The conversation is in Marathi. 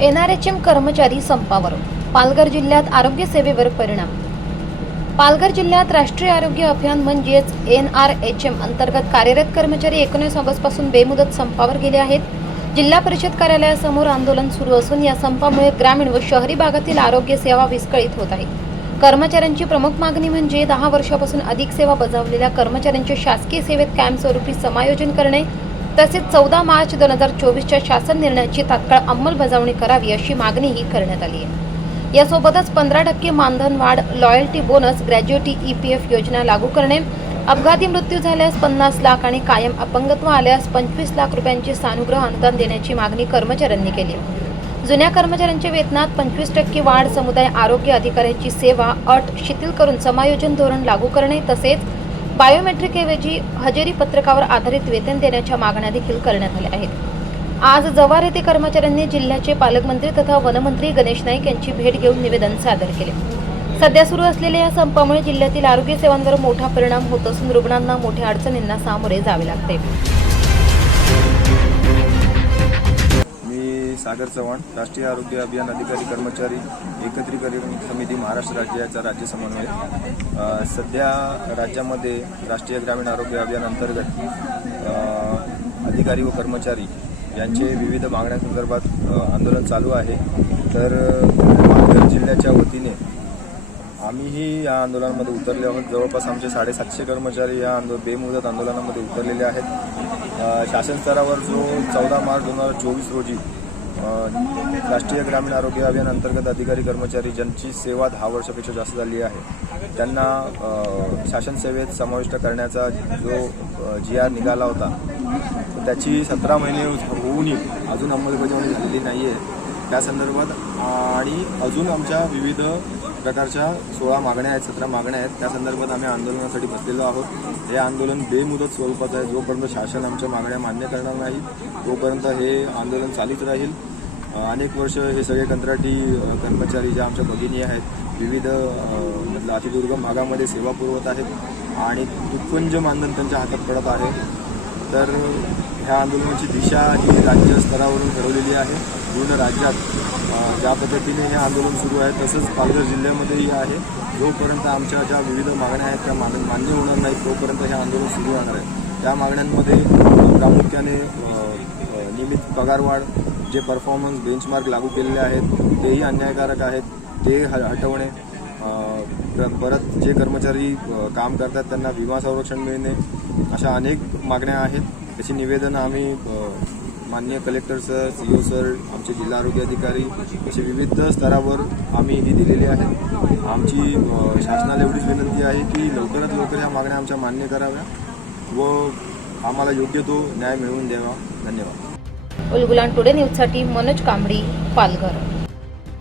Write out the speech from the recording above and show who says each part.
Speaker 1: एनआरएचएम कर्मचारी संपावर. पालघर जिल्ह्यात आरोग्य सेवेवर परिणाम. पालघर जिल्ह्यात राष्ट्रीय आरोग्य अभियान म्हणजेच एन आर एच एम अंतर्गत कार्यरत कर्मचारी एकोणीस ऑगस्टपासून बेमुदत संपावर गेले आहेत. जिल्हा परिषद कार्यालयासमोर आंदोलन सुरू असून या संपामुळे ग्रामीण व शहरी भागातील आरोग्य सेवा विस्कळीत होत आहे. कर्मचाऱ्यांची प्रमुख मागणी म्हणजे दहा वर्षापासून अधिक सेवा बजावलेल्या कर्मचाऱ्यांच्या शासकीय सेवेत कायमस्वरूपी समायोजन करणे तसेच चौदा मार्च दोन हजार चोवीसच्या शासन निर्णयाची तात्काळ अंमलबजावणी करावी अशी मागणीही करण्यात आली आहे. यासोबतच पंधरा टक्के मानधन वाढ loyalty bonus gratuity E P F योजना लागू करणे अपघाती मृत्यू झाल्यास पन्नास लाख आणि कायम अपंगत्व आल्यास पंचवीस लाख रुपयांचे सानुग्रह अनुदान देण्याची मागणी कर्मचाऱ्यांनी केली. जुन्या कर्मचाऱ्यांच्या वेतनात पंचवीस टक्के वाढ समुदाय आरोग्य अधिकाऱ्यांची सेवा अट शिथिल करून समायोजन धोरण लागू करणे तसेच बायोमेट्रिकऐवजी हजेरी पत्रकावर आधारित वेतन देण्याच्या मागण्या देखील करण्यात आल्या आहेत. आज जव्हार येथे कर्मचाऱ्यांनी जिल्ह्याचे पालकमंत्री तथा वनमंत्री गणेश नाईक यांची भेट घेऊन निवेदन सादर केले. सध्या सुरू असलेल्या या संपामुळे जिल्ह्यातील आरोग्य सेवांवर मोठा परिणाम होत असून रुग्णांना मोठ्या अडचणींना सामोरे जावे लागते.
Speaker 2: सागर चव्हाण राष्ट्रीय आरोग्य अभियान अधिकारी कर्मचारी एकत्रीकरण समिती महाराष्ट्र राज्याचा राज्य समन्वय. सध्या राज्यामध्ये राष्ट्रीय ग्रामीण आरोग्य अभियान अंतर्गत अधिकारी व कर्मचारी यांचे विविध मागण्यांसंदर्भात आंदोलन चालू आहे. तर पालघर जिल्ह्याच्या वतीने आम्हीही या आंदोलनामध्ये उतरले आहोत. जवळपास आमचे साडेसातशे कर्मचारी या आंदो बेमुदत आंदोलनामध्ये उतरलेले आहेत. शासन स्तरावर जो चौदा मार्च दोन हजार चोवीस रोजी राष्ट्रीय ग्रामीण आरोग्य अभियान अंतर्गत अधिकारी कर्मचारी ज्यांची सेवा दहा वर्षापेक्षा जास्त झाली आहे त्यांना शासन सेवेत समाविष्ट करण्याचा जो जी आर निघाला होता त्याची सतरा महिने होऊनही अजून अंमलबजावणी झालेली नाही आहे त्या संदर्भात आणि अजून आमच्या विविध प्रकारच्या सोळा मागण्या आहेत सतरा मागण्या आहेत त्या संदर्भात आम्ही आंदोलनासाठी बसलेलो आहोत. हे आंदोलन बेमुदत स्वरूपाचं आहे. जोपर्यंत शासन आमच्या मागण्या मान्य करणार नाही तोपर्यंत हे आंदोलन चालूच राहील. अनेक वर्ष हे सगळे कंत्राटी कर्मचारी ज्या आमच्या भगिनी आहेत विविध मधलं अतिदुर्गम भागामध्ये सेवा पुरवत आहेत आणि तुटपुंज मानधन त्यांच्या हातात पडत आहे. तर ह्या आंदोलनाची दिशा ही राज्य स्तरावरून ठरवलेली आहे. पूर्ण राज्यात ज्या पद्धतीने हे आंदोलन सुरू आहे तसंच पालघर जिल्ह्यामध्येही आहे. जोपर्यंत आमच्या ज्या विविध मागण्या आहेत त्या मान मान्य होणार नाहीत तोपर्यंत हे आंदोलन सुरू राहणार आहे. त्या मागण्यांमध्ये प्रामुख्याने नियमित पगारवाढ जे परफॉर्मन्स बेंचमार्क लागू केलेले आहेत तेही अन्यायकारक आहेत ते ह हटवणे परत जे कर्मचारी काम करतात त्यांना विमा संरक्षण मिळणे अशा अनेक मागण्या आहेत. त्याची निवेदनं आम्ही मान्य माननीय collector sir C O sir आमचे जिल्हा आरोग्य अधिकारी असे विविध स्तरावर आम्ही ही दिलेली आहेत आमची शासनाला एवढीच विनंती आहे की लवकरात लवकर ह्या मागण्या आमच्या मान्य कराव्या व आम्हाला योग्य तो न्याय मिळवून द्यावा. धन्यवाद.
Speaker 1: उलगुलान टुडे न्यूजसाठी मनोज कांबडी पालघर.